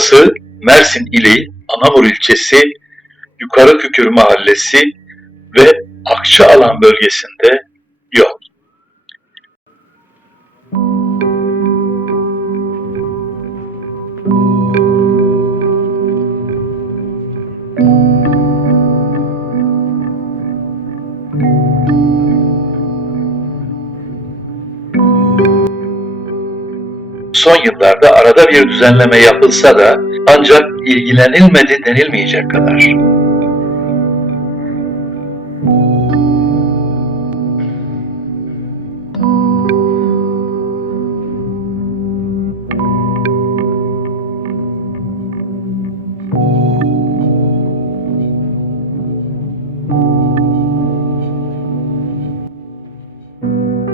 Burası Mersin ili Anamur ilçesi Yukarı Kükür mahallesi ve Akçaalan bölgesinde yol. Son yıllarda arada bir düzenleme yapılsa da ancak ilgilenilmedi denilmeyecek kadar.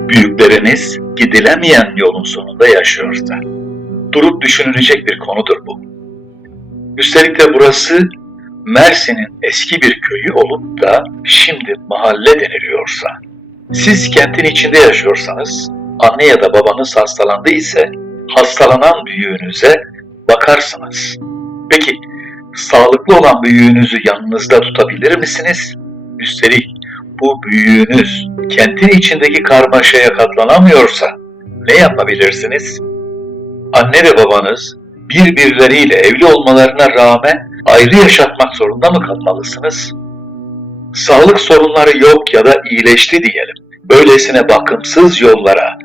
Büyükleriniz gidilemeyen yolun sonunda yaşıyorsa. Durup düşünülecek bir konudur bu. Üstelik de burası Mersin'in eski bir köyü olup da şimdi mahalle deniliyorsa. Siz kentin içinde yaşıyorsanız, anne ya da babanız hastalandı ise hastalanan büyüğünüze bakarsınız. Peki sağlıklı olan büyüğünüzü yanınızda tutabilir misiniz? Üstelik bu büyüğünüz kentin içindeki karmaşaya katlanamıyorsa ne yapabilirsiniz? Anne ve babanız birbirleriyle evli olmalarına rağmen ayrı yaşatmak zorunda mı kalmalısınız? Sağlık sorunları yok ya da iyileşti diyelim. Böylesine bakımsız yollara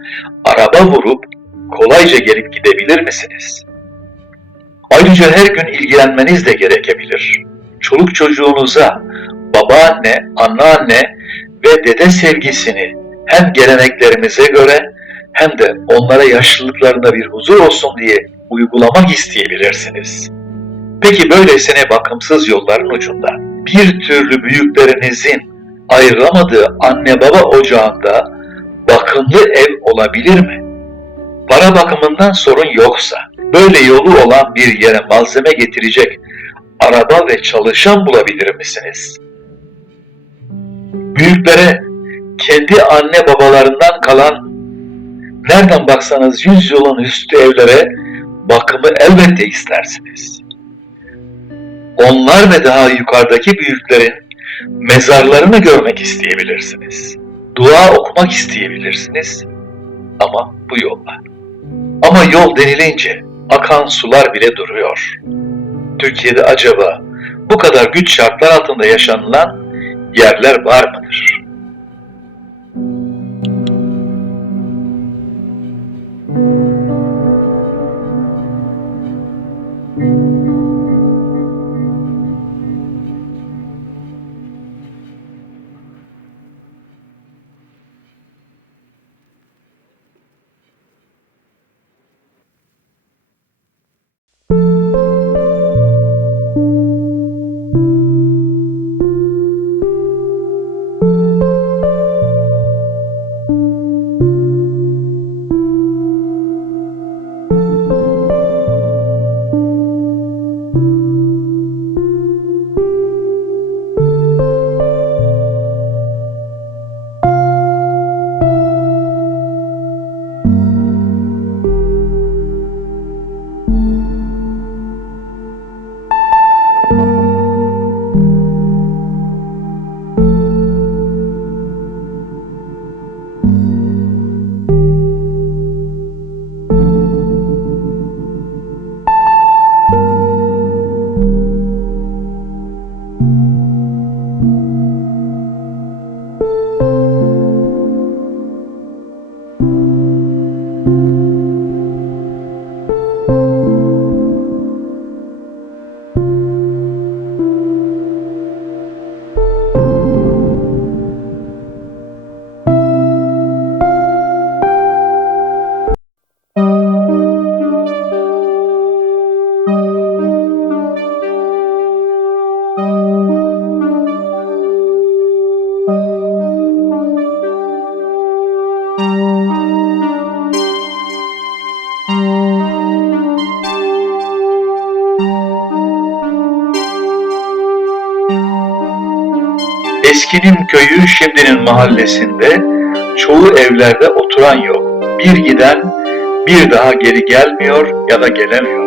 araba vurup kolayca gelip gidebilir misiniz? Ayrıca her gün ilgilenmeniz de gerekebilir. Çoluk çocuğunuza babaanne, anneanne ve dede sevgisini hem geleneklerimize göre hem de onlara yaşlılıklarında bir huzur olsun diye uygulamak isteyebilirsiniz. Peki böylesine bakımsız yolların ucunda bir türlü büyüklerinizin ayrılamadığı anne baba ocağında bakımlı ev olabilir mi? Para bakımından sorun yoksa, böyle yolu olan bir yere malzeme getirecek araba ve çalışan bulabilir misiniz? Büyüklere kendi anne babalarından kalan nereden baksanız yüz yılın üstü evlere bakımı elbette istersiniz. Onlar ve daha yukarıdaki büyüklerin mezarlarını görmek isteyebilirsiniz. Dua okumak isteyebilirsiniz. Ama bu yolla. Ama yol denilince akan sular bile duruyor. Türkiye'de acaba bu kadar güç şartlar altında yaşanılan yerler var mıdır? Eskinin köyü şimdinin mahallesinde çoğu evlerde oturan yok. Bir giden bir daha geri gelmiyor ya da gelemiyor.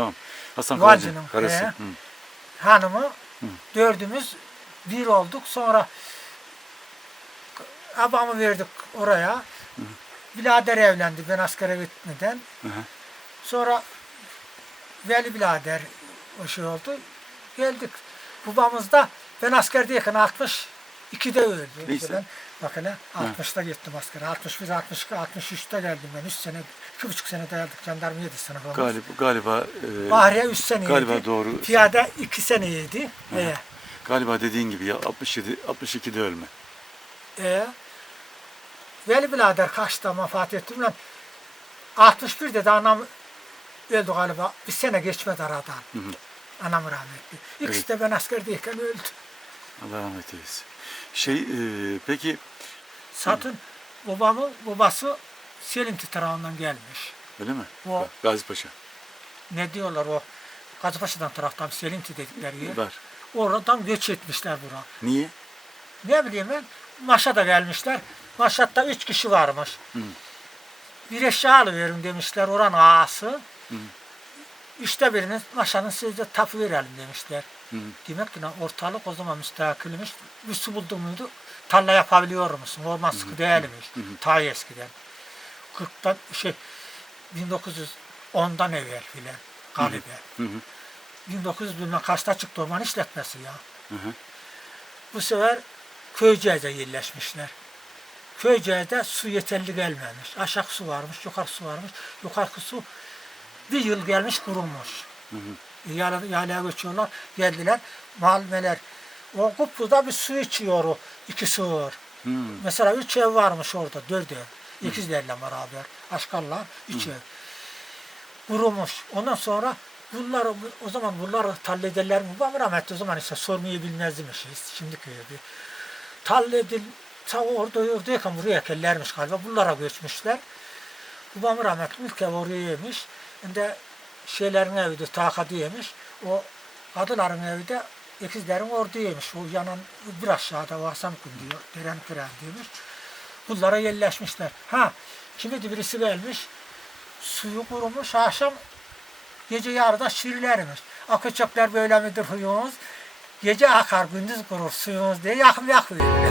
Tamam. Hasan Valcının, Karaca karısı. he. Hı. Hanımı dördümüz bir olduk. Sonra abamı verdik oraya. Bilader evlendi ben askere gitmeden. hı. Sonra Veli Bilader o şey oldu. Geldik. Babamız da ben askerdeyken 60 İkide öldü. Neyse. Ben bak hele 60'ta gittim askere. 61, 62, 63'te geldim ben. 3 sene, 2,5 sene dayandık. Jandarma 7 sene falan. Galiba galiba e, Bahriye 3 seneydi. galiba doğru. Piyade 2 seneydi. Ee, galiba dediğin gibi ya 67 62'de ölme. ee, Veli birader kaçta vefat ettim lan. 61'de de anam öldü galiba. Bir sene geçmedi aradan. Anam rahmetli. İkisi de ben askerdeyken öldü. Allah rahmet eylesin. Şey e, peki Satın babamın babası Selinti tarafından gelmiş. öyle mi? O- Gazi Paşa. Ne diyorlar o Kazıpaşa'dan taraftan Selinti dedikleri yer. Var. Oradan göç etmişler bura. Niye? Ne bileyim ben Maşat'a gelmişler. Maşat'ta üç kişi varmış. Bir eşya alıverin demişler oranın ağası. İşte birinin Maşa'nın size tapu verelim demişler. Demek ki lan ortalık o zaman müstakilmiş. Bir su buldun muydu tarla yapabiliyor musun? Orman sıkı değilmiş. Ta eskiden. 40'tan şey 1910'dan evvel filan galiba. Hı hı. 1900 bilmem kaçta çıktı orman işletmesi ya. Hı hı. Bu sefer Köyceğiz'e yerleşmişler. Köyceğiz'de su yeterli gelmemiş. Aşağı su varmış, yukarı su varmış. Yukarı su bir yıl gelmiş kurumuş. Yala, yaylaya göçüyorlar. Geldiler. Malmeler. O kupluda bir su içiyor o. iki sığır. Hı. Mesela üç ev varmış orada. Dört ev. İkizlerle beraber. Aşkallar. Üç ev. Kurumuş. Ondan sonra bunları o zaman bunları tallederler mi? Babam rahmetli o zaman işte sormayı bilmezmiş. Şimdiki gibi. Talledil ta orada oradayken buraya kellermiş galiba. Bunlara göçmüşler. Babam rahmetli ilk ev oraya yemiş. Şimdi şeylerin evi de takat yemiş. O kadıların evi de ikizlerin orada yemiş. O yanan bir aşağıda o Hasan Kun diyor. Deren Kıran diyormuş. Bunlara yerleşmişler. Ha şimdi de birisi gelmiş. Suyu kurumuş. Akşam gece yarıda şiirlermiş. Akıçaklar böyle midir huyunuz? Gece akar gündüz kurur suyunuz diye yakım yakıyor.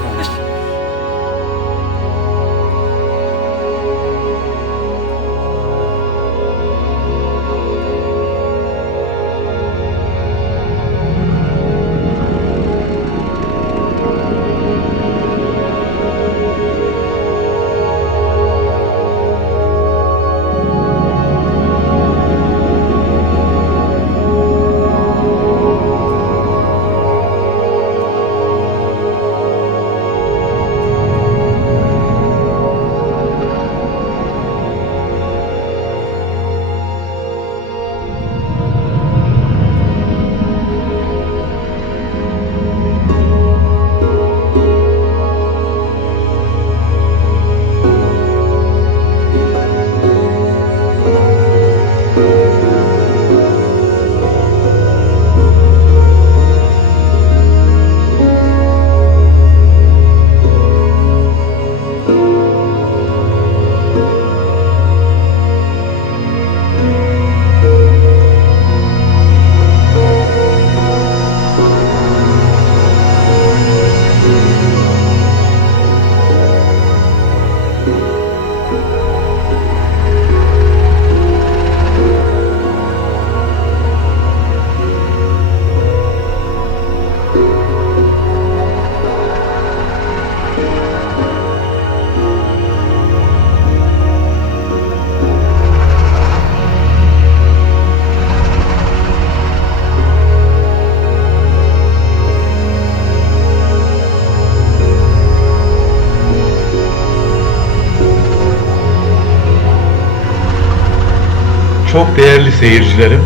Çok değerli seyircilerim,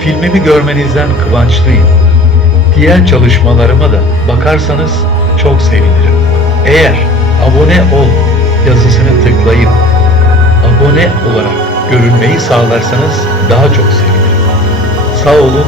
filmimi görmenizden kıvançlıyım. Diğer çalışmalarıma da bakarsanız çok sevinirim. Eğer abone ol yazısını tıklayıp abone olarak görünmeyi sağlarsanız daha çok sevinirim. Sağ olun,